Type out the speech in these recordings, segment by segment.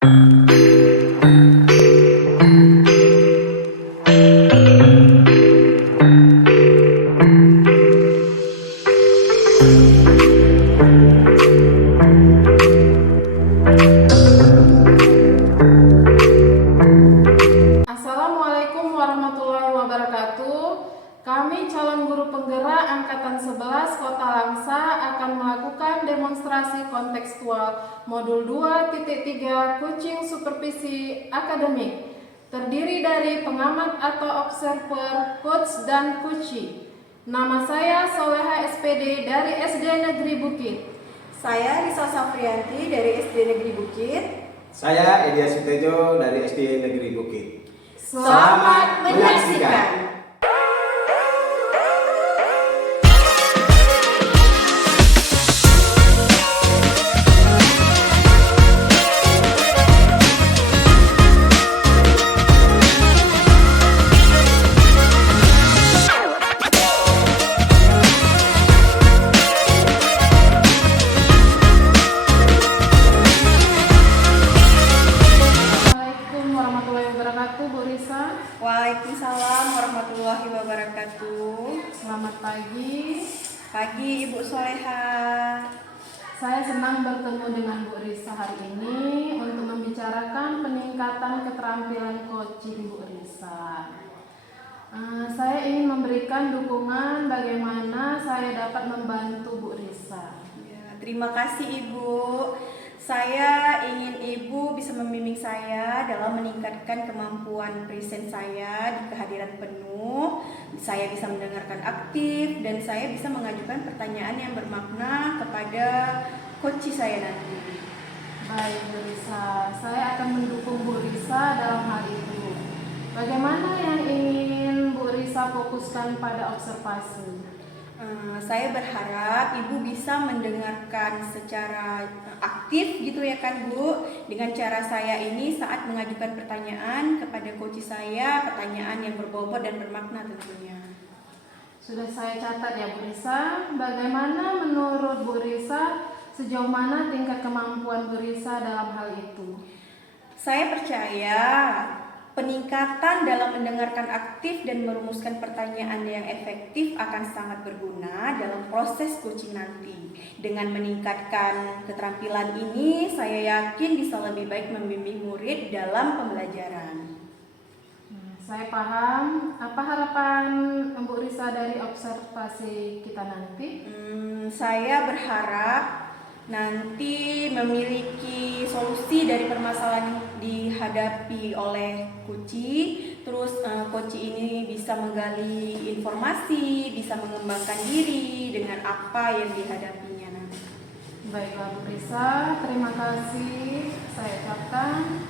Assalamualaikum warahmatullahi wabarakatuh. Kami calon guru penggerak Angkatan 11 Kota Langsa akan melakukan demonstrasi kontekstual Modul 2.3 Coaching Supervisi Akademik. Terdiri dari pengamat atau observer, coach, dan coachee. Nama saya Soleha SPD dari SD Negeri Bukit. Saya Risa Safrianti dari SD Negeri Bukit. Saya Edia Sutejo dari SD Negeri Bukit. Selamat menyaksikan. Waalaikumsalam warahmatullahi wabarakatuh. Selamat pagi. Pagi Ibu Soleha. Saya senang bertemu dengan Bu Risa hari ini untuk membicarakan peningkatan keterampilan coaching Bu Risa. Saya ingin memberikan dukungan bagaimana saya dapat membantu Bu Risa. Ya, terima kasih Ibu. Saya ingin Ibu bisa membimbing saya dalam meningkatkan kemampuan present saya di kehadiran penuh. Saya bisa mendengarkan aktif dan saya bisa mengajukan pertanyaan yang bermakna kepada coach saya nanti. Baik Bu Risa, saya akan mendukung Bu Risa dalam hal itu. Bagaimana yang ingin Bu Risa fokuskan pada observasi? Saya berharap Ibu bisa mendengarkan secara aktif gitu ya kan Bu, dengan cara saya ini saat mengajukan pertanyaan kepada coach saya, pertanyaan yang berbobot dan bermakna tentunya. Sudah saya catat ya Bu Risa. Bagaimana menurut Bu Risa, sejauh mana tingkat kemampuan Bu Risa dalam hal itu? Saya percaya peningkatan dalam mendengarkan aktif dan merumuskan pertanyaan yang efektif akan sangat berguna dalam proses coaching nanti. Dengan meningkatkan keterampilan ini, saya yakin bisa lebih baik membimbing murid dalam pembelajaran. Saya paham. Apa harapan Bu Risa dari observasi kita nanti? Saya berharap nanti memiliki solusi dari permasalahan yang dihadapi oleh coachee. Terus coachee ini bisa menggali informasi, bisa mengembangkan diri dengan apa yang dihadapinya nanti. Baiklah Bu Risa, terima kasih. Saya ucapkan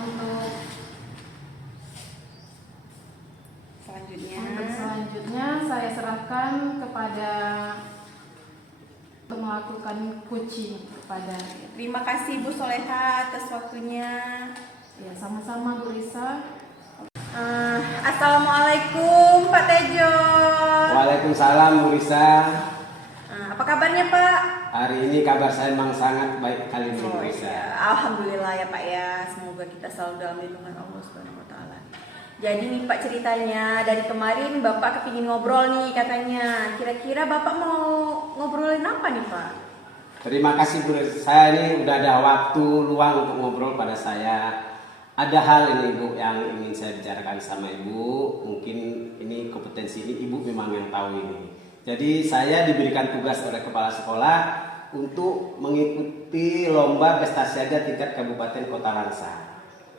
untuk selanjutnya saya serahkan kepada untuk melakukan coaching kepada. Terima kasih Bu Soleha atas waktunya. Ya, sama-sama Bu Risa. Assalamualaikum Pak Tejo. Waalaikumsalam Bu Risa. Apa kabarnya Pak? Hari ini kabar saya memang sangat baik kali ini Bu Risa. Ya. Alhamdulillah ya Pak ya. Semoga kita selalu dalam lindungan Allah Subhanahu wa taala. Jadi nih Pak ceritanya, dari kemarin Bapak kepingin ngobrol nih katanya. Kira-kira Bapak mau ngobrolin apa nih Pak? Terima kasih Bu Risa. Saya ini udah ada waktu luang untuk ngobrol pada saya. Ada hal ini Bu yang ingin saya bicarakan sama Ibu. Mungkin ini kompetensi ini Ibu memang yang tahu ini. Jadi saya diberikan tugas oleh kepala sekolah untuk mengikuti lomba pesta siaga tingkat Kabupaten Kota Langsa.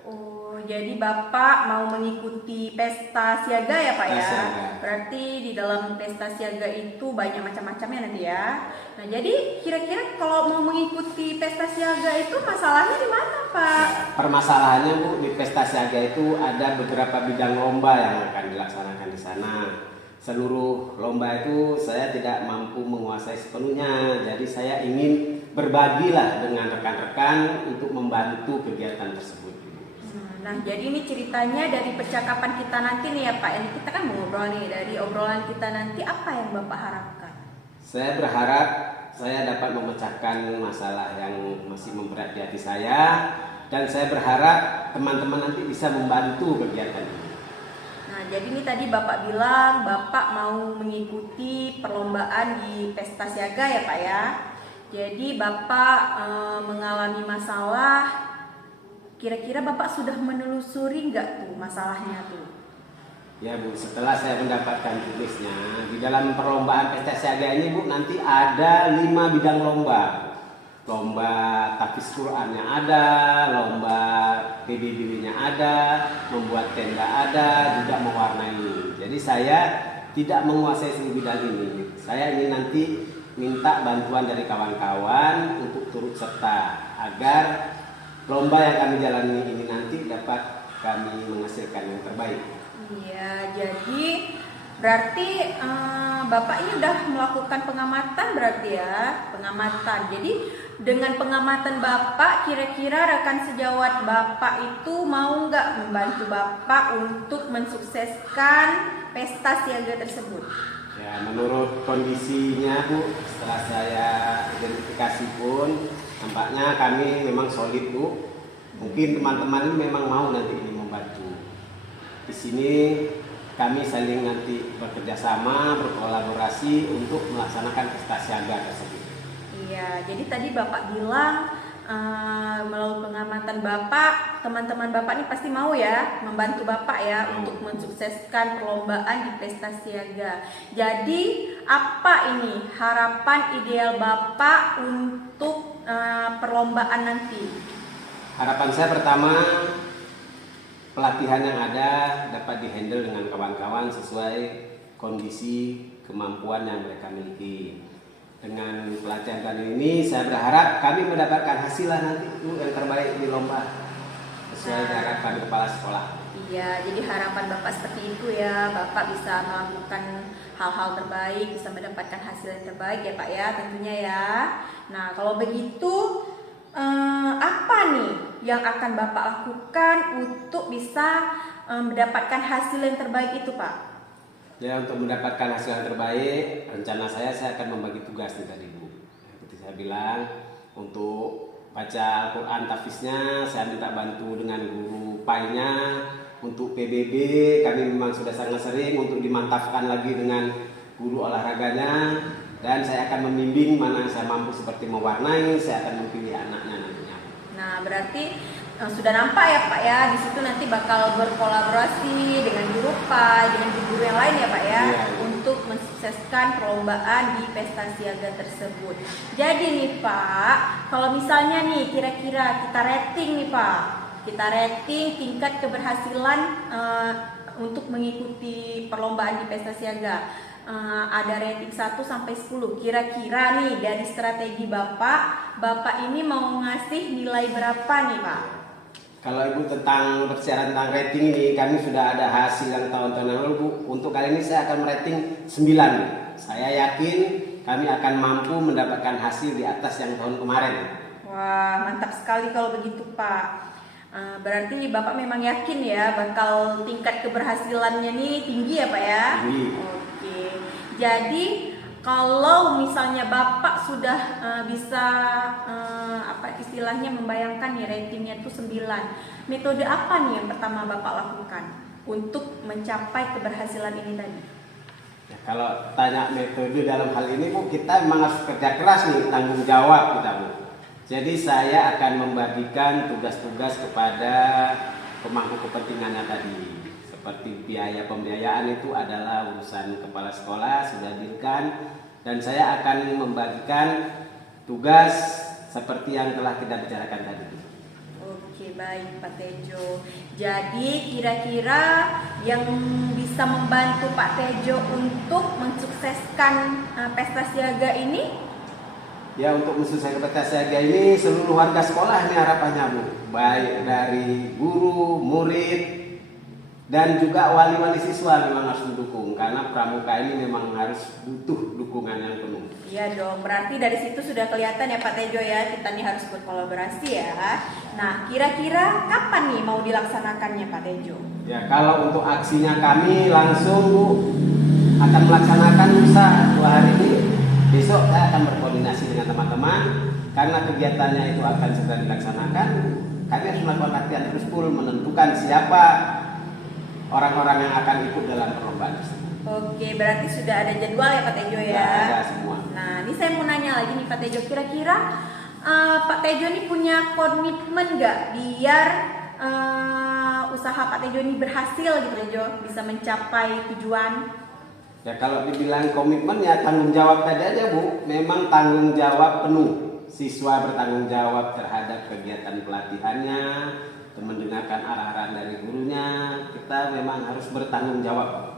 Oh, jadi Bapak mau mengikuti pesta siaga ya Pak ya? Siaga. Berarti di dalam pesta siaga itu banyak macam-macamnya nanti ya. Nah, jadi kira-kira kalau mau mengikuti pesta siaga itu masalahnya di mana Pak? Permasalahannya Bu, di pesta siaga itu ada beberapa bidang lomba yang akan dilaksanakan di sana. Seluruh lomba itu saya tidak mampu menguasai sepenuhnya. Jadi saya ingin berbagilah dengan rekan-rekan untuk membantu kegiatan tersebut. Nah, jadi ini ceritanya dari percakapan kita nanti nih ya Pak. Ini kita kan mau ngobrol nih, dari obrolan kita nanti apa yang Bapak harapkan? Saya berharap saya dapat memecahkan masalah yang masih memberat di hati saya, dan saya berharap teman-teman nanti bisa membantu kegiatan ini. Nah, jadi ini tadi Bapak bilang Bapak mau mengikuti perlombaan di Pesta Siaga ya Pak ya. Jadi Bapak mengalami masalah, kira-kira Bapak sudah menelusuri nggak tuh masalahnya tuh? Ya Bu, setelah saya mendapatkan tulisnya, di dalam perlombaan Pesta Siaga ini Bu, nanti ada 5 bidang lomba. Lomba tahfiz Qur'annya ada, lomba PBB-nya ada, membuat tenda ada, juga mewarnai. Jadi saya tidak menguasai seluruh bidang ini. Saya ingin nanti minta bantuan dari kawan-kawan untuk turut serta agar lomba yang kami jalani ini nanti dapat kami menghasilkan yang terbaik. Iya, jadi berarti Bapak ini udah melakukan pengamatan berarti ya, pengamatan. Jadi dengan pengamatan Bapak, kira-kira rekan sejawat Bapak itu mau nggak membantu Bapak untuk mensukseskan pesta siaga tersebut? Ya, menurut kondisinya Bu, setelah saya identifikasi pun tampaknya kami memang solid Bu. Mungkin teman-teman ini memang mau nanti ini membantu. Di sini kami saling nanti bekerja sama, berkolaborasi untuk melaksanakan pesta siaga tersebut. Iya, jadi tadi Bapak bilang melalui pengamatan Bapak, teman-teman Bapak ini pasti mau ya membantu Bapak ya untuk mensukseskan perlombaan di Pesta Siaga. Jadi apa ini harapan ideal Bapak untuk perlombaan nanti? Harapan saya pertama, pelatihan yang ada dapat dihandle dengan kawan-kawan sesuai kondisi kemampuan yang mereka miliki. Dengan pelatihan kali ini saya berharap kami mendapatkan hasil nanti itu yang terbaik di lomba sesuai harapan kepala sekolah. Iya, jadi harapan Bapak seperti itu ya, Bapak bisa melakukan hal-hal terbaik, bisa mendapatkan hasil yang terbaik ya Pak ya tentunya ya. Nah kalau begitu apa nih yang akan Bapak lakukan untuk bisa mendapatkan hasil yang terbaik itu Pak? Ya, untuk mendapatkan hasil yang terbaik, rencana saya akan membagi tugas nih tadi Bu. Seperti saya bilang, untuk baca Al-Quran tahfiznya saya minta bantu dengan guru PAI-nya. Untuk PBB kami memang sudah sangat sering, untuk dimantapkan lagi dengan guru olahraganya. Dan saya akan membimbing mana yang saya mampu seperti mewarnai, saya akan memilih anaknya nantinya. Nah berarti sudah nampak ya Pak ya, di situ nanti bakal berkolaborasi dengan guru PAI, dengan guru yang lain ya Pak ya, untuk mensukseskan perlombaan di Pesta Siaga tersebut. Jadi nih Pak, kalau misalnya nih kira-kira kita rating nih Pak, kita rating tingkat keberhasilan untuk mengikuti perlombaan di Pesta Siaga. Ada rating 1 sampai 10. Kira-kira nih dari strategi Bapak ini mau ngasih nilai berapa nih Pak? Kalau Ibu berbicara tentang rating ini, kami sudah ada hasil yang tahun-tahun yang lalu Bu. Untuk kali ini saya akan merating 9. Saya yakin kami akan mampu mendapatkan hasil di atas yang tahun kemarin. Wah, mantap sekali kalau begitu Pak. Berarti Bapak memang yakin ya bakal tingkat keberhasilannya nih tinggi ya Pak ya? Tinggi. Oke. Jadi kalau misalnya Bapak sudah bisa apa istilahnya membayangkan nih ratingnya itu 9. Metode apa nih yang pertama Bapak lakukan untuk mencapai keberhasilan ini tadi? Ya, kalau tanya metode dalam hal ini Bu, kita memang harus kerja keras nih, tanggung jawab kita Bu. Jadi saya akan membagikan tugas-tugas kepada pemangku kepentingannya tadi. Seperti biaya pembiayaan itu adalah urusan kepala sekolah, sudah diberikan, dan saya akan membagikan tugas seperti yang telah kita bicarakan tadi. Oke, baik Pak Tejo. Jadi kira-kira yang bisa membantu Pak Tejo untuk mensukseskan Pesta Siaga ini? Ya, untuk mensukseskan Pesta Siaga ini seluruh warga sekolah ini harapannya Bu, baik dari guru, murid, dan juga wali-wali siswa memang harus mendukung, karena pramuka ini memang harus butuh dukungan yang penuh. Iya dong, berarti dari situ sudah kelihatan ya Pak Tejo ya, kita nih harus berkolaborasi ya. Nah, kira-kira kapan nih mau dilaksanakannya Pak Tejo? Ya, kalau untuk aksinya kami langsung Bu akan melaksanakan lusa 2 hari ini. besok saya akan berkoordinasi dengan teman-teman karena kegiatannya itu akan segera dilaksanakan. Kami harus melakukan latihan terus full menentukan siapa orang-orang yang akan ikut dalam perlombaan tersebut. Oke, berarti sudah ada jadwal ya Pak Tejo ya? Sudah ada semua. Nah, ini saya mau nanya lagi nih Pak Tejo, kira-kira Pak Tejo ini punya komitmen nggak biar usaha Pak Tejo ini berhasil gitu Tejo, bisa mencapai tujuan? Ya kalau dibilang komitmen ya tanggung jawab tadi aja Bu. Memang tanggung jawab penuh. Siswa bertanggung jawab terhadap kegiatan pelatihannya, mendengarkan arahan dari gurunya. Kita memang harus bertanggung jawab.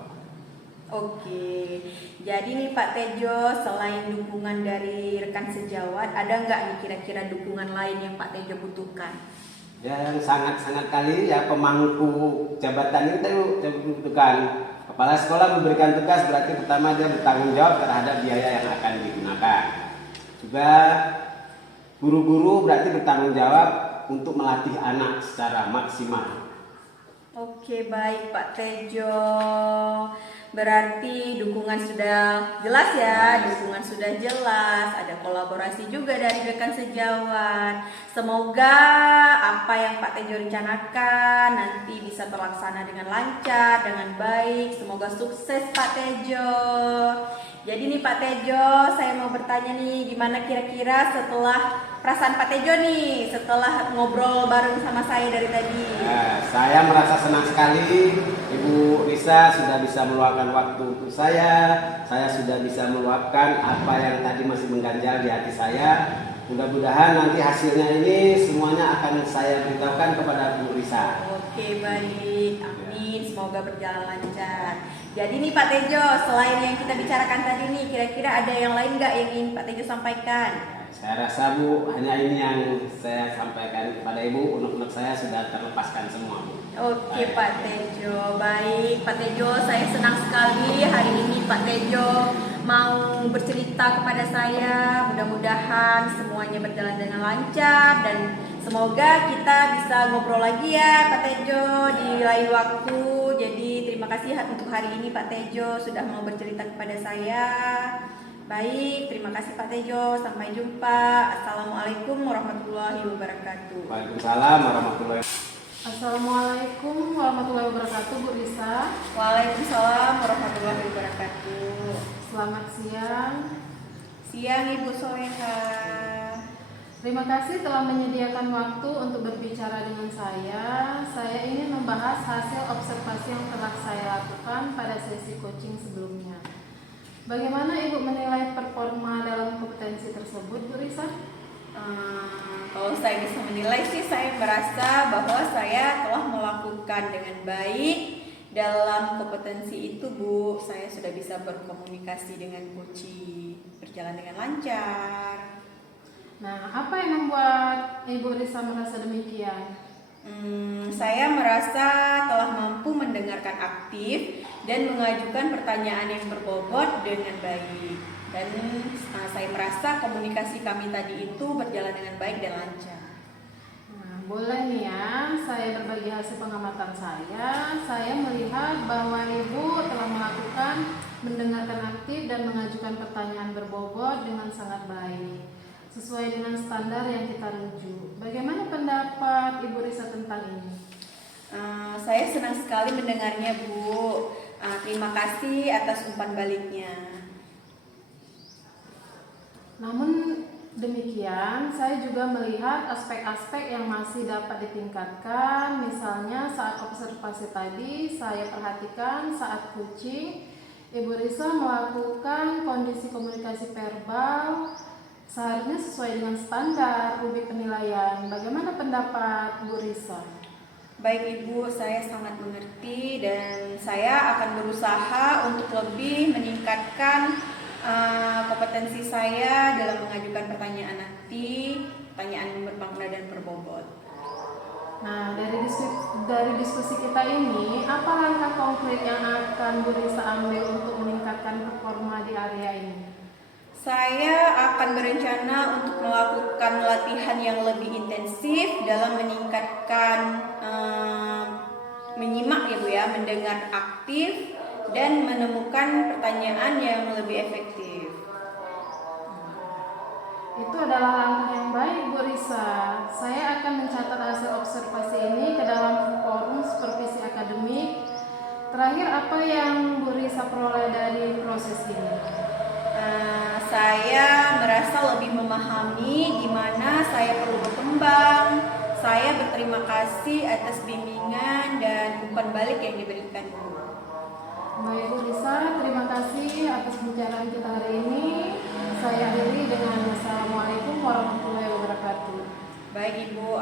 Oke, jadi nih Pak Tejo, selain dukungan dari rekan sejawat, ada nggak nih kira-kira dukungan lain yang Pak Tejo butuhkan? Ya yang sangat-sangat kali ya pemangku jabatan itu butuhkan. Kepala sekolah memberikan tugas berarti pertama dia bertanggung jawab terhadap biaya yang akan digunakan. Juga guru-guru berarti bertanggung jawab untuk melatih anak secara maksimal. Oke, baik Pak Tejo. Berarti dukungan sudah jelas ya, dukungan sudah jelas, ada kolaborasi juga dari rekan sejawat. Semoga apa yang Pak Tejo rencanakan nanti bisa terlaksana dengan lancar, dengan baik. Semoga sukses Pak Tejo. Jadi nih Pak Tejo, saya mau bertanya nih, gimana kira-kira setelah perasaan Pak Tejo nih setelah ngobrol bareng sama saya dari tadi? Ya, saya merasa senang sekali Ibu Risa sudah bisa meluangkan waktu untuk saya sudah bisa meluapkan apa yang tadi masih mengganjal di hati saya. Mudah-mudahan nanti hasilnya ini semuanya akan saya beritahukan kepada Bu Risa. Oke, baik, amin, semoga berjalan lancar. Jadi nih Pak Tejo, selain yang kita bicarakan tadi nih, kira-kira ada yang lain nggak yang ingin Pak Tejo sampaikan? Saya rasa Bu, hanya ini yang saya sampaikan kepada Ibu. Unek-unek saya sudah terlepaskan semua Bu. Oke Pak Tejo, baik Pak Tejo, saya senang sekali hari ini Pak Tejo mau bercerita kepada saya. Mudah-mudahan semuanya berjalan dengan lancar dan semoga kita bisa ngobrol lagi ya Pak Tejo di lain waktu. Jadi terima kasih untuk hari ini Pak Tejo sudah mau bercerita kepada saya. Baik, terima kasih Pak Tejo. Sampai jumpa. Assalamualaikum warahmatullahi wabarakatuh. Waalaikumsalam warahmatullahi wabarakatuh. Assalamualaikum warahmatullahi wabarakatuh, Bu Risa. Waalaikumsalam warahmatullahi wabarakatuh. Selamat siang. Siang Ibu Soleha. Terima kasih telah menyediakan waktu untuk berbicara dengan saya. Saya ingin membahas hasil observasi yang telah saya lakukan pada sesi coaching sebelumnya. Bagaimana Ibu menilai performa dalam kompetensi tersebut, Bu Risa? Kalau saya bisa menilai sih, saya merasa bahwa saya telah melakukan dengan baik dalam kompetensi itu, Bu. Saya sudah bisa berkomunikasi dengan coaching, berjalan dengan lancar. Nah, apa yang membuat Ibu Risa merasa demikian? Saya merasa telah mampu mendengarkan aktif dan mengajukan pertanyaan yang berbobot dengan baik. Dan saya merasa komunikasi kami tadi itu berjalan dengan baik dan lancar. Nah, boleh nih ya, saya berbagi hasil pengamatan saya. Saya melihat bahwa Ibu telah melakukan mendengarkan aktif dan mengajukan pertanyaan berbobot dengan sangat baik, sesuai dengan standar yang kita rujuk. Bagaimana pendapat Ibu Risa tentang ini? Saya senang sekali mendengarnya, Bu. Terima kasih atas umpan baliknya. Namun demikian, saya juga melihat aspek-aspek yang masih dapat ditingkatkan. Misalnya saat observasi tadi, saya perhatikan saat coaching, Ibu Risa melakukan kondisi komunikasi verbal seharusnya sesuai dengan standar UBI penilaian. Bagaimana pendapat Bu Risa? Baik Ibu, saya sangat mengerti dan saya akan berusaha untuk lebih meningkatkan kompetensi saya dalam mengajukan pertanyaan nanti, pertanyaan yang bermakna dan berbobot. Nah, dari diskusi kita ini, apa langkah konkret yang akan Bu Risa ambil untuk meningkatkan performa di area ini? Saya akan berencana untuk melakukan latihan yang lebih intensif dalam meningkatkan menyimak ya Bu ya, mendengar aktif dan menemukan pertanyaan yang lebih efektif. Itu adalah langkah yang baik, Bu Risa. Saya akan mencatat hasil observasi ini ke dalam forum supervisi akademik. Terakhir, apa yang Bu Risa peroleh dari proses ini? Saya merasa lebih memahami di mana saya perlu berkembang. Saya berterima kasih atas bimbingan dan umpan balik yang diberikan, Bu. Baik, Bu Risa, terima kasih atas pembicaraan kita hari ini. Saya akhiri dengan Assalamualaikum warahmatullahi wabarakatuh. Baik, Ibu.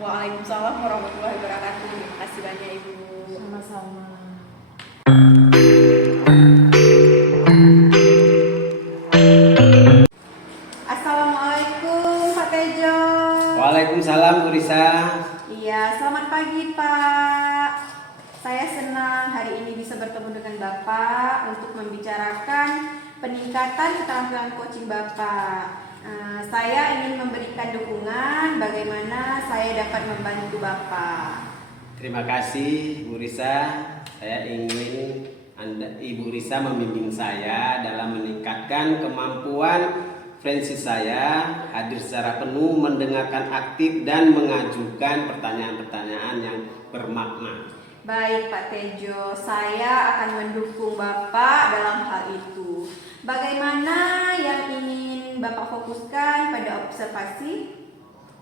Waalaikumsalam warahmatullahi wabarakatuh. Terima kasih banyak, Ibu. Sama-sama. Assalamualaikum, Pak Tejo. Waalaikumsalam Bu Risa. Iya, selamat pagi, Pak. Saya senang hari ini bisa bertemu dengan Bapak untuk membicarakan peningkatan keterampilan coaching Bapak. Saya ingin memberikan dukungan bagaimana saya dapat membantu Bapak. Terima kasih Bu Risa. Saya ingin Ibu Risa membimbing saya dalam meningkatkan kemampuan Francis saya hadir secara penuh, mendengarkan aktif dan mengajukan pertanyaan-pertanyaan yang bermakna. Baik, Pak Tejo, saya akan mendukung Bapak dalam hal itu. Bagaimana yang ingin Bapak fokuskan pada observasi?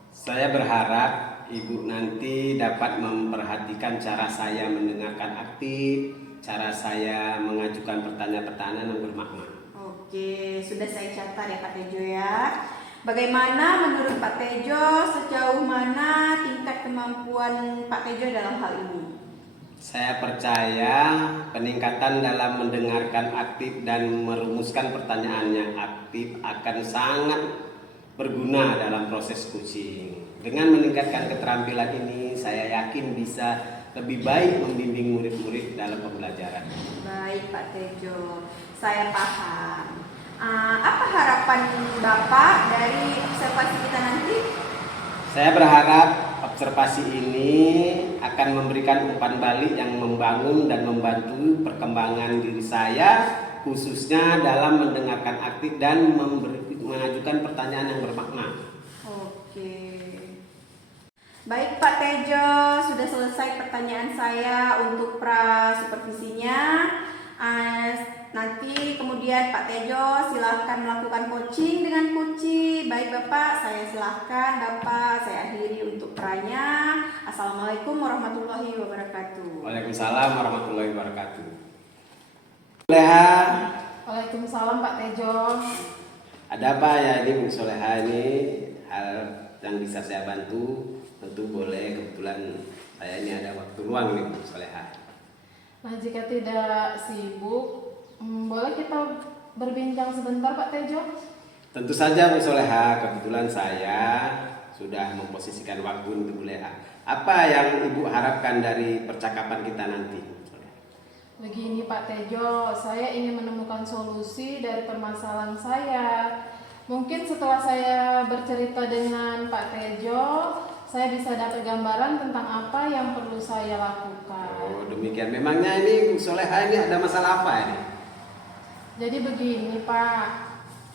Saya berharap Ibu nanti dapat memperhatikan cara saya mendengarkan aktif, cara saya mengajukan pertanyaan-pertanyaan yang bermakna. Oke, sudah saya catat ya Pak Tejo ya. Bagaimana menurut Pak Tejo, sejauh mana tingkat kemampuan Pak Tejo dalam hal ini? Saya percaya peningkatan dalam mendengarkan aktif dan merumuskan pertanyaan yang aktif akan sangat berguna dalam proses coaching. Dengan meningkatkan keterampilan ini, saya yakin bisa lebih baik membimbing murid-murid dalam pembelajaran. Baik Pak Tejo, saya paham. Apa harapan Bapak dari observasi kita nanti? Saya berharap observasi ini akan memberikan umpan balik yang membangun dan membantu perkembangan diri saya, khususnya dalam mendengarkan aktif dan mengajukan pertanyaan yang bermakna. Oke. Baik Pak Tejo, sudah selesai pertanyaan saya untuk pra-supervisinya. Nanti kemudian Pak Tejo silahkan melakukan coaching dengan Kuci. Baik Bapak, saya silahkan Bapak, saya akhiri untuk pranya. Assalamualaikum warahmatullahi wabarakatuh. Waalaikumsalam warahmatullahi wabarakatuh. Soleha. Waalaikumsalam Pak Tejo. Ada apa ya ini Bu Soleha, ini hal yang bisa saya bantu? Tentu boleh, kebetulan saya ini ada waktu luang nih Bu Soleha. Nah, jika tidak sibuk, boleh kita berbincang sebentar Pak Tejo? Tentu saja Bu Soleha, kebetulan saya sudah memposisikan waktu untuk Bu Leha. Apa yang Ibu harapkan dari percakapan kita nanti? Begini Pak Tejo, saya ingin menemukan solusi dari permasalahan saya. Mungkin setelah saya bercerita dengan Pak Tejo, saya bisa dapat gambaran tentang apa yang perlu saya lakukan. Oh demikian, memangnya ini Bu Soleha ini ada masalah apa ini? Jadi begini Pak,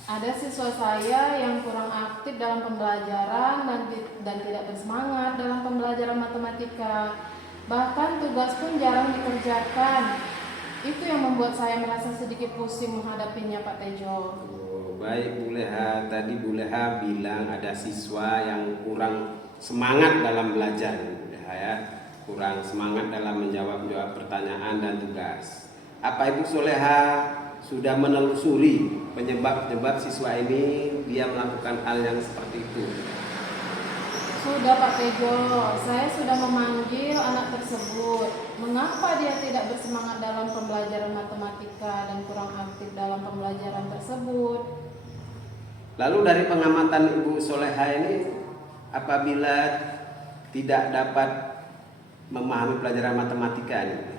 ada siswa saya yang kurang aktif dalam pembelajaran dan tidak bersemangat dalam pembelajaran matematika. Bahkan tugas pun jarang dikerjakan. Itu yang membuat saya merasa sedikit pusing menghadapinya Pak Tejo. Oh, baik Bu Leha, tadi Bu Leha bilang ada siswa yang kurang semangat dalam belajar Bu Leha ya. Kurang semangat dalam menjawab pertanyaan dan tugas. Apa Ibu Soleha sudah menelusuri penyebab siswa ini dia melakukan hal yang seperti itu? Sudah Pak Tejo, saya sudah memanggil anak tersebut. Mengapa dia tidak bersemangat dalam pembelajaran matematika dan kurang aktif dalam pembelajaran tersebut? Lalu dari pengamatan Ibu Soleha ini, apabila tidak dapat memahami pelajaran matematika ini?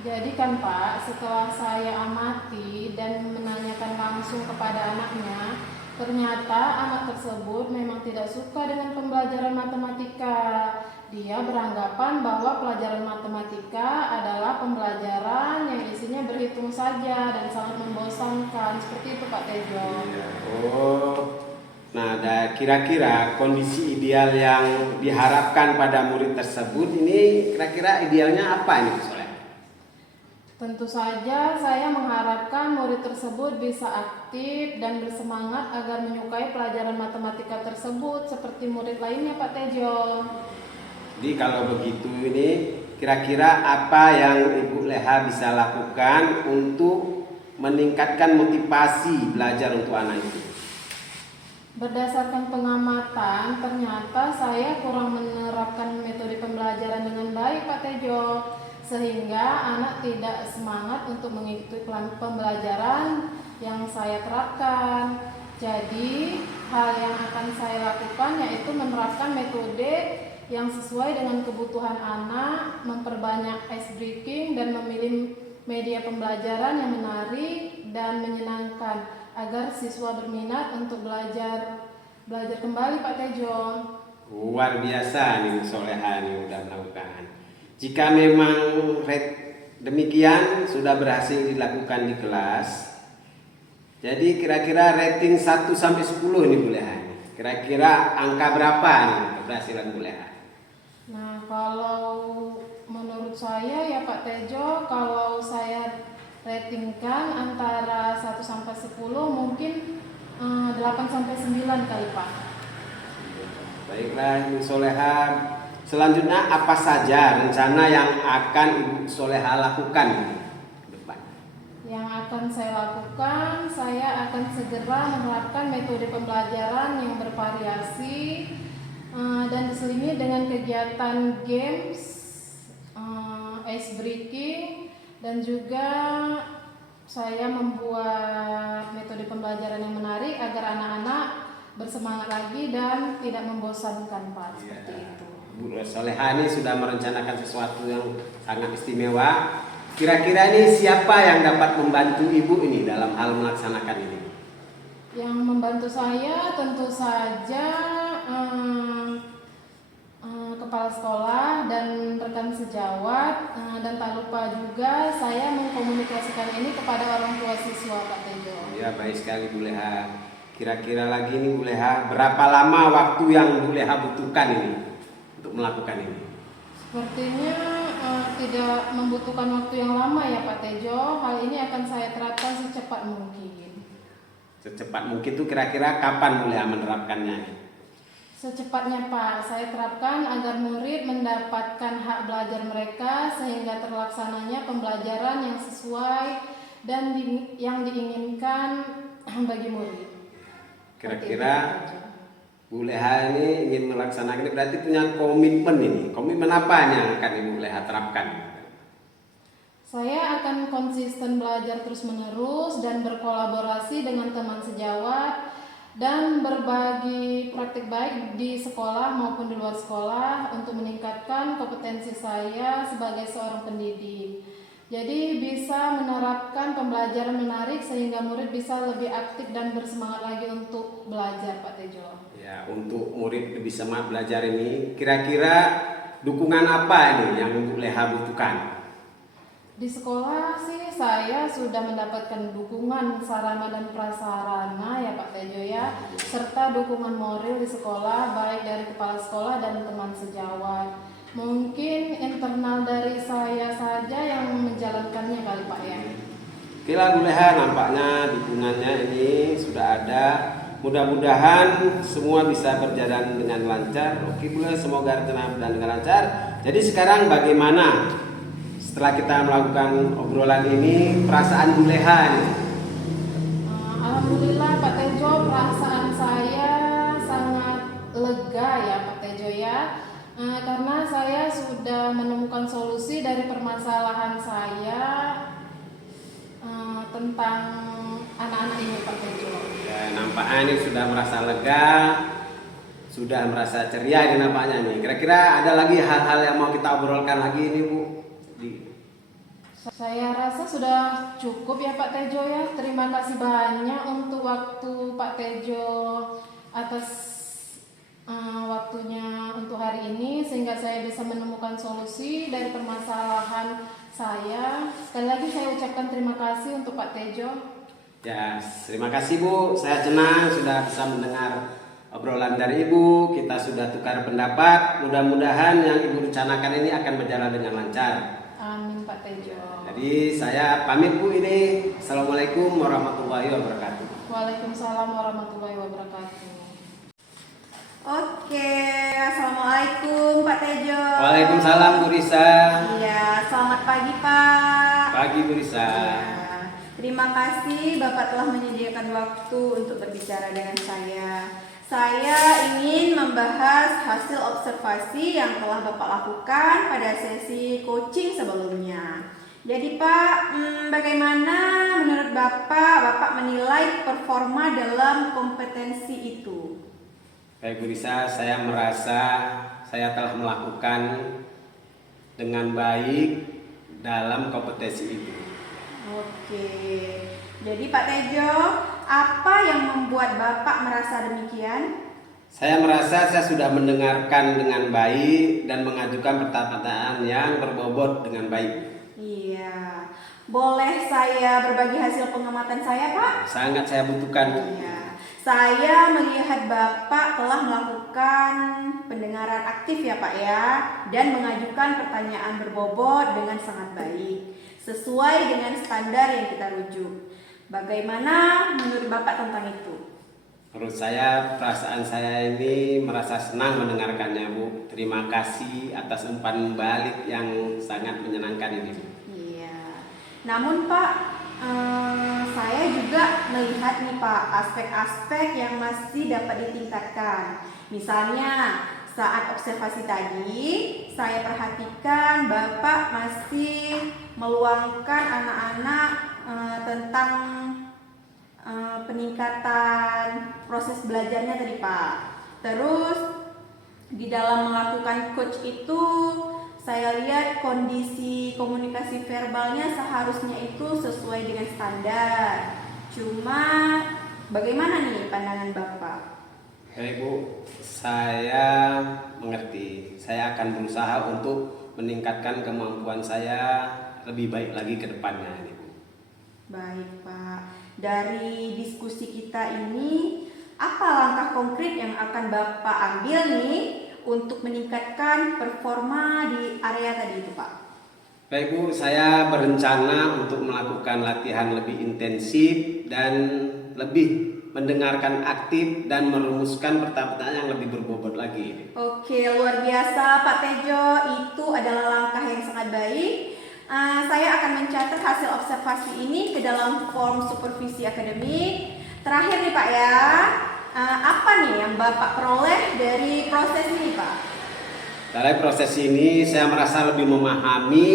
Jadi kan Pak, setelah saya amati dan menanyakan langsung kepada anaknya, Ternyata anak tersebut memang tidak suka dengan pembelajaran matematika. Dia beranggapan bahwa pelajaran matematika adalah pembelajaran yang isinya berhitung saja dan sangat membosankan. Seperti itu Pak Tejo. Oh, nah kira-kira kondisi ideal yang diharapkan pada murid tersebut ini kira-kira idealnya apa ini Soleh? Tentu saja saya mengharapkan murid tersebut bisa aktif dan bersemangat agar menyukai pelajaran matematika tersebut seperti murid lainnya Pak Tejo. Jadi kalau begitu ini kira-kira apa yang Ibu Leha bisa lakukan untuk meningkatkan motivasi belajar untuk anak itu? Berdasarkan pengamatan, ternyata saya kurang menerapkan metode pembelajaran dengan baik Pak Tejo, sehingga anak tidak semangat untuk mengikuti pembelajaran yang saya terapkan. Jadi, hal yang akan saya lakukan yaitu menerapkan metode yang sesuai dengan kebutuhan anak, memperbanyak ice breaking dan memilih media pembelajaran yang menarik dan menyenangkan agar siswa berminat untuk belajar kembali Pak Tejo. Luar biasa nih Soleha nih udah melakukan. Jika memang demikian sudah berhasil dilakukan di kelas, jadi kira-kira rating 1 sampai 10 nih Bu Leha. Kira-kira angka berapa nih keberhasilan Bu Leha? Nah, kalau menurut saya ya Pak Tejo, kalau saya ratingkan antara 1 sampai 10 mungkin 8 sampai 9 kali Pak. Baiklah Ibu Soleha. Selanjutnya apa saja rencana yang akan Ibu Soleha lakukan ke depan? Yang akan saya lakukan, saya akan segera menerapkan metode pembelajaran yang bervariasi dan diselingi dengan kegiatan games, ice breaking, dan juga saya membuat metode pembelajaran yang menarik agar anak-anak bersemangat lagi dan tidak membosankan Pak. Seperti itu. Bu Soleha ini sudah merencanakan sesuatu yang sangat istimewa. Kira-kira ini siapa yang dapat membantu Ibu ini dalam hal melaksanakan ini? Yang membantu saya tentu saja kepala sekolah dan rekan sejawat, dan tak lupa juga saya mengkomunikasikan ini kepada orang tua siswa Pak Tejo. Ya baik sekali Bu Leha. Kira-kira lagi nih Bu Leha, berapa lama waktu yang Bu Leha butuhkan ini untuk melakukan ini? Sepertinya tidak membutuhkan waktu yang lama ya Pak Tejo. Hal ini akan saya terapkan secepat mungkin. Secepat mungkin tuh kira-kira kapan Bu Leha menerapkannya? Secepatnya Pak, saya terapkan agar murid mendapatkan hak belajar mereka sehingga terlaksananya pembelajaran yang sesuai dan yang diinginkan bagi murid. Kira-kira Bu Leha ini ingin melaksanakan ini berarti punya komitmen ini. Komitmen apa yang akan Ibu Leha terapkan? Saya akan konsisten belajar terus-menerus dan berkolaborasi dengan teman sejawat dan berbagi praktik baik di sekolah maupun di luar sekolah untuk meningkatkan kompetensi saya sebagai seorang pendidik. Jadi bisa menerapkan pembelajaran menarik sehingga murid bisa lebih aktif dan bersemangat lagi untuk belajar Pak Tejo. Ya, untuk murid lebih semangat belajar ini, kira-kira dukungan apa ini yang Bu Leha butuhkan? Di sekolah sih saya sudah mendapatkan dukungan sarana dan prasarana ya Pak Tejo ya, serta dukungan moral di sekolah baik dari kepala sekolah dan teman sejawat. Mungkin internal dari saya saja yang menjalankannya kali Pak ya. Oke lah Bu Leha, nampaknya dukungannya ini sudah ada. Mudah-mudahan semua bisa berjalan dengan lancar. Oke Bu Leha, semoga berjalan dengan lancar. Jadi sekarang bagaimana setelah kita melakukan obrolan ini perasaan Bu Leha ini? Alhamdulillah Pak Tejo, perasaan saya sangat lega ya Pak Tejo ya, karena saya sudah menemukan solusi dari permasalahan saya tentang anak-anak ini Pak Tejo. Ya, nampaknya ini sudah merasa lega, sudah merasa ceria ini nampaknya nih. Kira-kira ada lagi hal-hal yang mau kita obrolkan lagi ini Bu? Saya rasa sudah cukup ya Pak Tejo ya. Terima kasih banyak untuk waktu Pak Tejo atas waktunya untuk hari ini sehingga saya bisa menemukan solusi dari permasalahan saya. Sekali lagi saya ucapkan terima kasih untuk Pak Tejo. Ya, terima kasih Bu. Saya senang sudah bisa mendengar obrolan dari Ibu. Kita sudah tukar pendapat. Mudah-mudahan yang Ibu rencanakan ini akan berjalan dengan lancar. Amin Pak Tejo. Jadi saya pamit Bu ini. Assalamualaikum warahmatullahi wabarakatuh. Waalaikumsalam warahmatullahi wabarakatuh. Oke, assalamualaikum Pak Tejo. Waalaikumsalam Bu Risa. Iya, selamat pagi Pak. Pagi Bu Risa. Ya, terima kasih Bapak telah menyediakan waktu untuk berbicara dengan saya. Saya ingin membahas hasil observasi yang telah Bapak lakukan pada sesi coaching sebelumnya. Jadi Pak, bagaimana menurut Bapak menilai performa dalam kompetensi itu? Baik Bu Risa, saya merasa saya telah melakukan dengan baik dalam kompetensi itu. Oke, jadi Pak Tejo, apa yang membuat Bapak merasa demikian? Saya merasa saya sudah mendengarkan dengan baik dan mengajukan pertanyaan yang berbobot dengan baik. Iya, boleh saya berbagi hasil pengamatan saya Pak? Sangat saya butuhkan. Iya, saya melihat Bapak telah melakukan pendengaran aktif ya Pak ya, dan mengajukan pertanyaan berbobot dengan sangat baik, sesuai dengan standar yang kita rujuk. Bagaimana menurut Bapak tentang itu? Menurut saya, perasaan saya ini merasa senang mendengarkannya Bu. Terima kasih atas umpan balik yang sangat menyenangkan ini Bu. Iya, namun Pak, saya juga melihat nih Pak, aspek-aspek yang masih dapat ditingkatkan. Misalnya, saat observasi tadi, saya perhatikan Bapak masih meluangkan anak-anak tentang peningkatan proses belajarnya tadi Pak. Terus di dalam melakukan coach itu saya lihat kondisi komunikasi verbalnya seharusnya itu sesuai dengan standar. Cuma bagaimana nih pandangan Bapak? Baik Bu, saya mengerti. Saya akan berusaha untuk meningkatkan kemampuan saya lebih baik lagi ke depannya ini Bu. Baik Pak, dari diskusi kita ini apa langkah konkret yang akan Bapak ambil nih untuk meningkatkan performa di area tadi itu Pak? Baik Bu, saya berencana untuk melakukan latihan lebih intensif dan lebih mendengarkan aktif dan merumuskan pertanyaan yang lebih berbobot lagi. Oke, luar biasa Pak Tejo, itu adalah langkah yang sangat baik. Saya akan mencatat hasil observasi ini ke dalam form supervisi akademik. Terakhir nih Pak ya, apa nih yang Bapak peroleh dari proses ini Pak? Dari proses ini saya merasa lebih memahami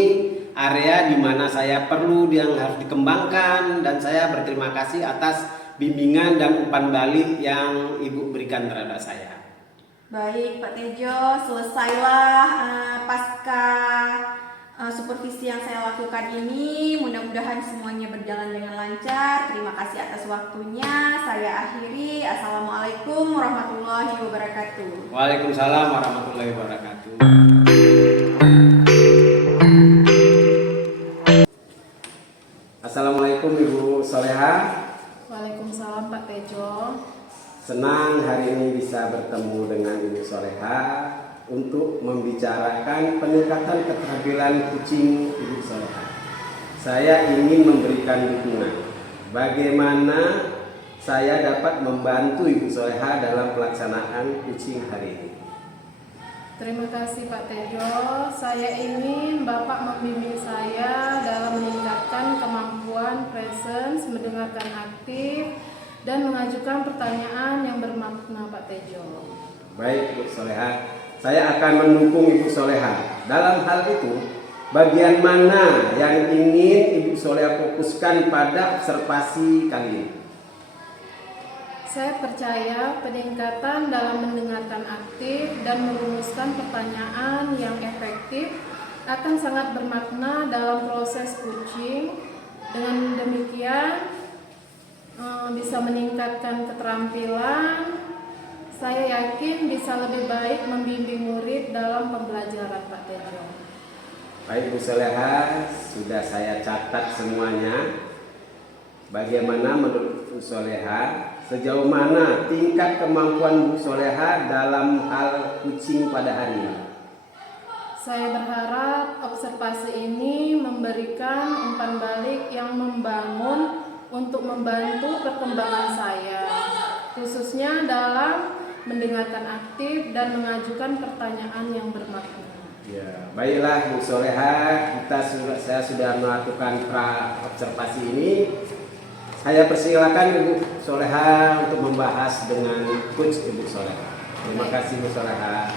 area di mana saya perlu yang harus dikembangkan, dan saya berterima kasih atas bimbingan dan umpan balik yang Ibu berikan terhadap saya. Baik Pak Tejo, selesailah pasca supervisi yang saya lakukan ini. Mudah-mudahan semuanya berjalan dengan lancar. Terima kasih atas waktunya. Saya akhiri. Assalamualaikum warahmatullahi wabarakatuh. Waalaikumsalam warahmatullahi wabarakatuh. Assalamualaikum Ibu Soleha. Waalaikumsalam Pak Tejo. Senang hari ini bisa bertemu dengan Ibu Soleha untuk membicarakan peningkatan keterampilan kucing Ibu Soleha. Saya ingin memberikan dukungan bagaimana saya dapat membantu Ibu Soleha dalam pelaksanaan kucing hari ini. Terima kasih Pak Tejo. Saya ingin Bapak membimbing saya dalam meningkatkan kemampuan presence, mendengarkan aktif, dan mengajukan pertanyaan yang bermakna Pak Tejo. Baik Bu Soleha, saya akan mendukung Ibu Soleha. Dalam hal itu, bagian mana yang ingin Ibu Soleha fokuskan pada observasi kali ini? Saya percaya peningkatan dalam mendengarkan aktif dan merumuskan pertanyaan yang efektif akan sangat bermakna dalam proses coaching. Dengan demikian bisa meningkatkan keterampilan. Saya yakin bisa lebih baik membimbing murid dalam pembelajaran Pak Tejo. Baik Bu Soleha, sudah saya catat semuanya. Bagaimana menurut Bu Soleha, sejauh mana tingkat kemampuan Bu Soleha dalam hal kucing pada hari ini? Saya berharap observasi ini memberikan umpan balik yang membangun untuk membantu perkembangan saya, khususnya dalam mendengarkan aktif dan mengajukan pertanyaan yang bermakna. Ya, baiklah Bu Soleha, saya sudah melakukan observasi ini. Saya persilakan Ibu Soleha untuk membahas dengan coach Ibu Soleha. Terima kasih Bu Soleha.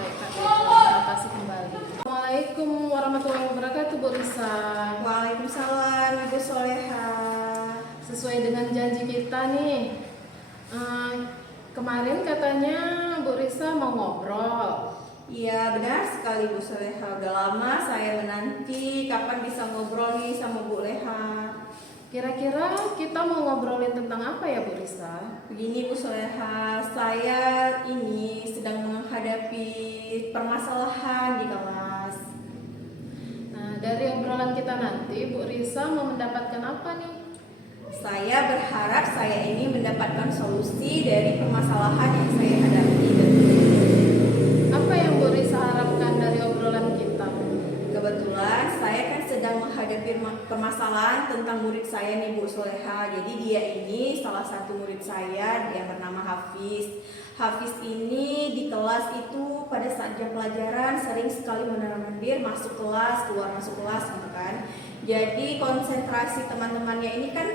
Baik Pak Tejo, terima kasih kembali. Assalamualaikum warahmatullahi wabarakatuh Bu Risa. Waalaikumsalam Ibu Soleha. Sesuai dengan janji kita nih, kemarin katanya Bu Risa mau ngobrol. Iya benar sekali Bu Soleha. Udah lama saya menanti kapan bisa ngobrol nih sama Bu Leha. Kira-kira kita mau ngobrolin tentang apa ya Bu Risa? Begini Bu Soleha, saya ini sedang menghadapi permasalahan di kelas. Nah, dari obrolan kita nanti Bu Risa mau mendapatkan apa nih? Saya berharap saya ini mendapatkan solusi dari permasalahan yang saya hadapi. Apa yang Bu Risa harapkan dari obrolan kita? Kebetulan saya kan sedang menghadapi permasalahan tentang murid saya nih Bu Soleha. Jadi dia ini salah satu murid saya yang bernama Hafiz. Hafiz ini di kelas itu pada saat jam pelajaran sering sekali mondar-mandir masuk kelas, keluar masuk kelas gitu kan. Jadi konsentrasi teman-temannya ini kan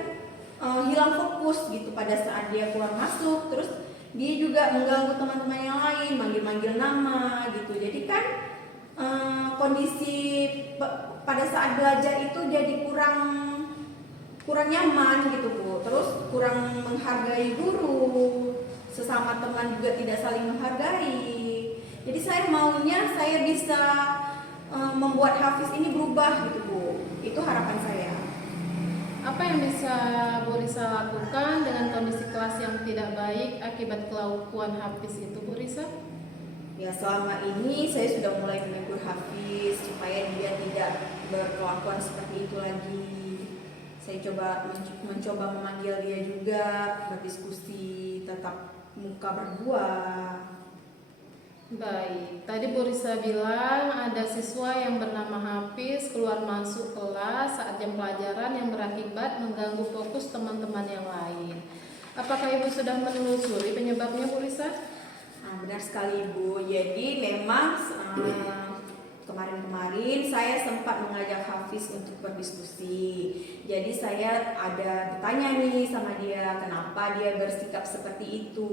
hilang fokus gitu pada saat dia keluar masuk. Terus dia juga mengganggu teman-teman yang lain, manggil-manggil nama gitu. Jadi kan kondisi pada saat belajar itu jadi kurang nyaman gitu Bu. Terus kurang menghargai guru, sesama teman juga tidak saling menghargai. Jadi saya maunya saya bisa membuat Hafiz ini berubah gitu Bu. Itu harapan saya. Apa yang bisa Bu Risa lakukan dengan kondisi kelas yang tidak baik akibat kelakuan Hafiz itu Bu Risa? Ya selama ini saya sudah mulai menegur Hafiz supaya dia tidak berkelakuan seperti itu lagi. Saya mencoba memanggil dia juga, berdiskusi, tetap muka berdua. Baik, tadi Bu Risa bilang ada siswa yang bernama Hafiz keluar masuk kelas saat jam pelajaran yang berakibat mengganggu fokus teman-teman yang lain. Apakah Ibu sudah menelusuri penyebabnya Bu Risa? Benar sekali Bu. Jadi memang kemarin-kemarin saya sempat mengajak Hafiz untuk berdiskusi. Jadi saya ada bertanya nih sama dia kenapa dia bersikap seperti itu.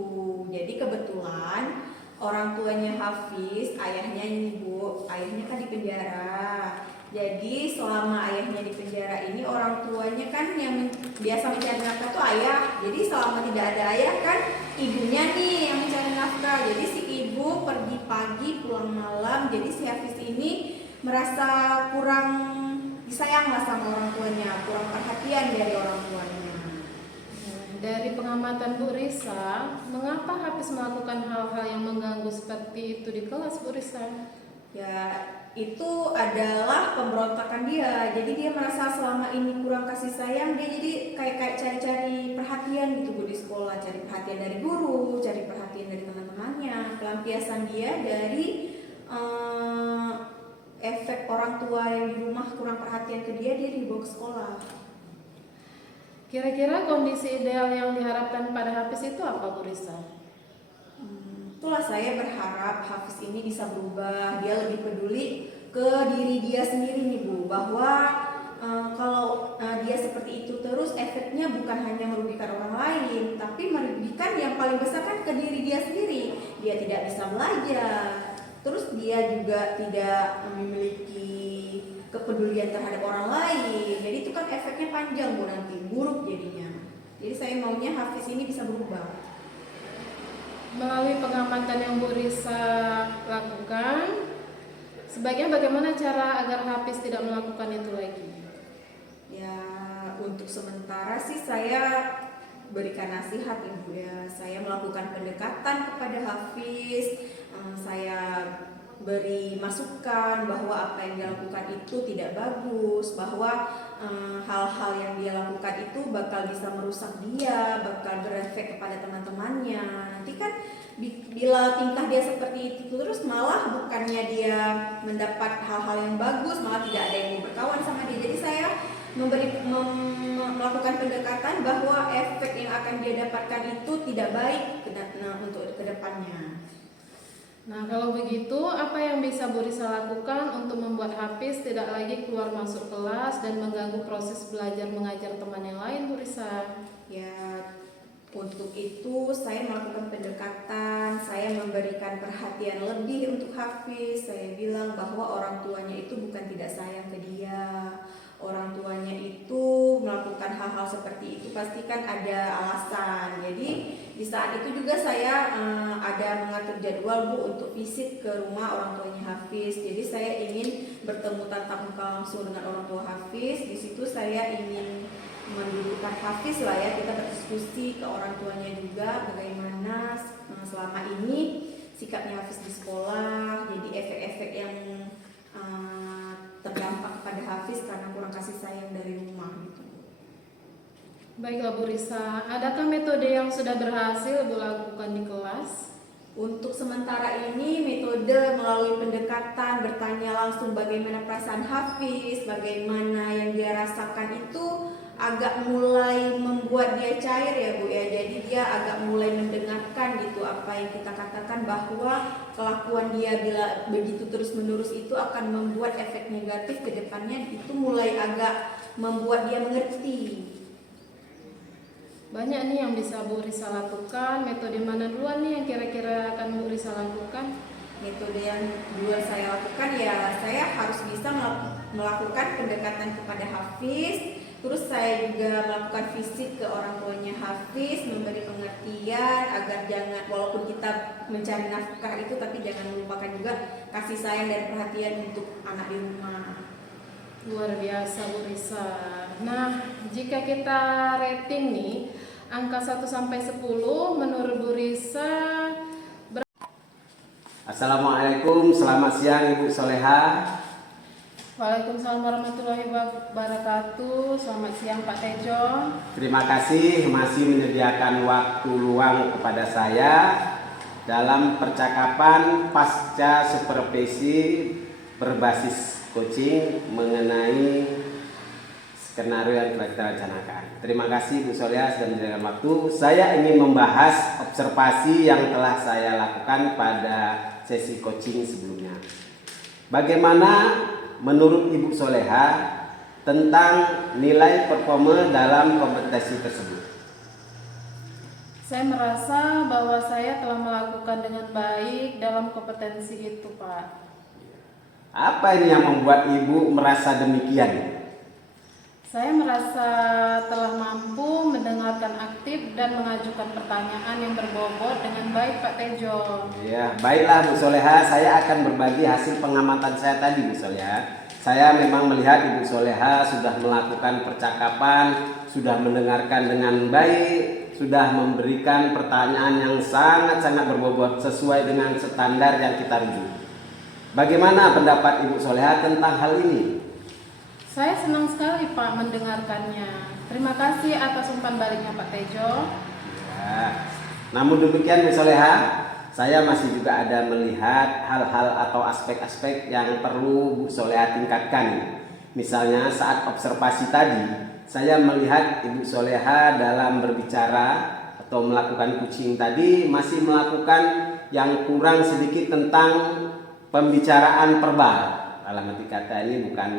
Jadi kebetulan orang tuanya Hafiz, ayahnya ini Bu, ayahnya kan di penjara. Jadi selama ayahnya di penjara ini orang tuanya kan yang biasa mencari nafkah tuh ayah. Jadi selama tidak ada ayah kan ibunya nih yang mencari nafkah. Jadi si ibu pergi pagi pulang malam. Jadi si Hafiz ini merasa kurang disayang lah sama orang tuanya, kurang perhatian dari orang tuanya. Dari pengamatan Bu Risa, mengapa Hafiz melakukan hal-hal yang mengganggu seperti itu di kelas Bu Risa? Ya itu adalah pemberontakan dia. Jadi dia merasa selama ini kurang kasih sayang, dia jadi kayak cari-cari perhatian gitu Bu di sekolah, cari perhatian dari guru, cari perhatian dari teman-temannya. Pelampiasan dia dari efek orang tua yang di rumah kurang perhatian ke dia dibawa ke sekolah. Kira-kira kondisi ideal yang diharapkan pada Hafiz itu apa Bu Risa? Itulah saya berharap Hafiz ini bisa berubah, dia lebih peduli ke diri dia sendiri nih Bu, bahwa kalau dia seperti itu terus efeknya bukan hanya merugikan orang lain, tapi merugikan yang paling besar kan ke diri dia sendiri. Dia tidak bisa belajar, terus dia juga tidak memiliki kepedulian terhadap orang lain. Jadi itu kan efeknya panjang Bu, nanti buruk jadinya. Jadi saya maunya Hafiz ini bisa berubah. Melalui pengamatan yang Bu Risa lakukan, Sebaiknya bagaimana cara agar Hafiz tidak melakukan itu lagi? Ya, untuk sementara sih saya berikan nasihat Ibu ya. Saya melakukan pendekatan kepada Hafiz, saya beri masukan bahwa apa yang dia lakukan itu tidak bagus, bahwa hal-hal yang dia lakukan itu bakal bisa merusak dia, bakal berefek kepada teman-temannya. Nanti kan bila tingkah dia seperti itu terus, malah bukannya dia mendapat hal-hal yang bagus, malah tidak ada yang mau berkawan sama dia. Jadi saya melakukan pendekatan bahwa efek yang akan dia dapatkan itu tidak baik untuk kedepannya. Nah, kalau begitu, apa yang bisa Bu Risa lakukan untuk membuat Hafiz tidak lagi keluar masuk kelas dan mengganggu proses belajar mengajar teman yang lain, Bu Risa? Ya, untuk itu saya melakukan pendekatan, saya memberikan perhatian lebih untuk Hafiz. Saya bilang bahwa orang tuanya itu bukan tidak sayang ke dia. Orang tuanya itu melakukan hal-hal seperti itu pasti kan ada alasan. Jadi di saat itu juga saya ada mengatur jadwal Bu untuk visit ke rumah orang tuanya Hafiz. Jadi saya ingin bertemu tatap muka langsung dengan orang tua Hafiz. Di situ saya ingin mendudukkan Hafiz lah ya, kita berdiskusi ke orang tuanya juga bagaimana selama ini sikapnya Hafiz di sekolah. Jadi efek-efek yang terdampak kepada Hafiz karena kurang kasih sayang dari rumah gitu. Baiklah Bu Risa, adakah metode yang sudah berhasil Bu lakukan di kelas? Untuk sementara ini metode melalui pendekatan, bertanya langsung bagaimana perasaan Hafiz, bagaimana yang dia rasakan itu agak mulai membuat dia cair ya Bu ya. Jadi dia agak mulai mendengarkan gitu apa yang kita katakan, bahwa kelakuan dia bila begitu terus menerus itu akan membuat efek negatif ke depannya. Itu mulai agak membuat dia mengerti. Banyak nih yang bisa Bu Risa lakukan. Metode mana duluan nih yang kira-kira akan Bu Risa lakukan? Metode yang dua saya lakukan ya, saya harus bisa melakukan pendekatan kepada Hafiz. Terus saya juga melakukan visit ke orang tuanya Hafiz, memberi pengertian agar jangan, walaupun kita mencari nafkah itu, tapi jangan melupakan juga kasih sayang dan perhatian untuk anak di rumah. Luar biasa Bu Risa. Nah, jika kita rating nih, angka 1-10 menurut Bu Risa. Assalamualaikum, selamat siang Ibu Soleha. Waalaikumsalam warahmatullahi wabarakatuh. Selamat siang Pak Tejo. Terima kasih masih menyediakan waktu luang kepada saya dalam percakapan pasca supervisi berbasis coaching mengenai skenario yang telah kita rencanakan. Terima kasih Bu Soleha sudah menyediakan waktu. Saya ingin membahas observasi yang telah saya lakukan pada sesi coaching sebelumnya. Bagaimana menurut Ibu Soleha tentang nilai performa dalam kompetensi tersebut? Saya merasa bahwa saya telah melakukan dengan baik dalam kompetensi itu, Pak. Apa ini yang membuat Ibu merasa demikian? Saya merasa telah mampu mendengarkan aktif dan mengajukan pertanyaan yang berbobot dengan baik, Pak Tejo. Ya, baiklah Bu Soleha, saya akan berbagi hasil pengamatan saya tadi Bu Soleha. Saya memang melihat Ibu Soleha sudah melakukan percakapan, sudah mendengarkan dengan baik, sudah memberikan pertanyaan yang sangat-sangat berbobot sesuai dengan standar yang kita rujuk. Bagaimana pendapat Ibu Soleha tentang hal ini? Saya senang sekali Pak mendengarkannya. Terima kasih atas umpan baliknya Pak Tejo. Ya. Namun demikian Bu Soleha, saya masih juga ada melihat hal-hal atau aspek-aspek yang perlu Bu Soleha tingkatkan. Misalnya saat observasi tadi, saya melihat Ibu Soleha dalam berbicara atau melakukan coaching tadi masih melakukan yang kurang sedikit tentang pembicaraan verbal. Dalam arti kata ini bukan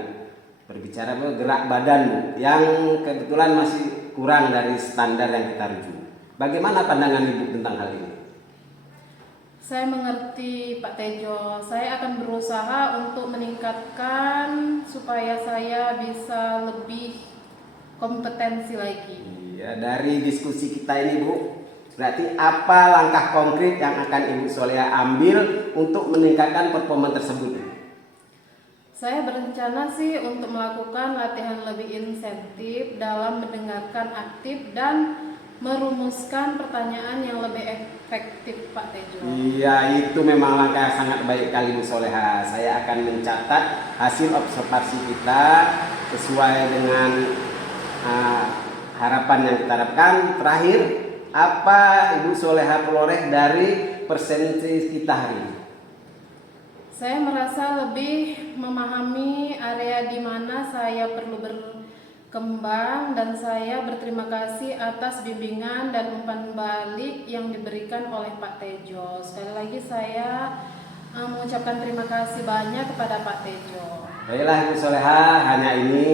berbicara gerak badan yang kebetulan masih kurang dari standar yang kita rujuk. Bagaimana pandangan Ibu tentang hal ini? Saya mengerti Pak Tejo. Saya akan berusaha untuk meningkatkan supaya saya bisa lebih kompetensi lagi. Iya, dari diskusi kita ini Bu, berarti apa langkah konkret yang akan Ibu Soleha ambil untuk meningkatkan performa tersebut? Saya berencana sih untuk melakukan latihan lebih insentif dalam mendengarkan aktif dan merumuskan pertanyaan yang lebih efektif, Pak Tejo. Iya, itu memang langkah yang sangat baik kali Bu Soleha. Saya akan mencatat hasil observasi kita sesuai dengan harapan yang kita harapkan. Terakhir, apa Ibu Soleha peroleh dari presentasi kita hari ini? Saya merasa lebih memahami area di mana saya perlu berkembang dan saya berterima kasih atas bimbingan dan umpan balik yang diberikan oleh Pak Tejo. Sekali lagi saya mengucapkan terima kasih banyak kepada Pak Tejo. Baiklah Ibu Soleha, hanya ini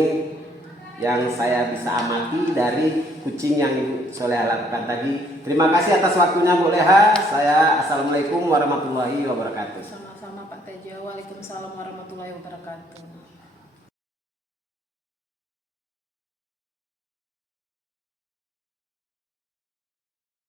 yang saya bisa amati dari kucing yang Ibu Soleha lakukan tadi. Terima kasih atas waktunya Bu Leha. Saya assalamualaikum warahmatullahi wabarakatuh. Sama-sama Pak Tejo. Waalaikumsalam warahmatullahi wabarakatuh.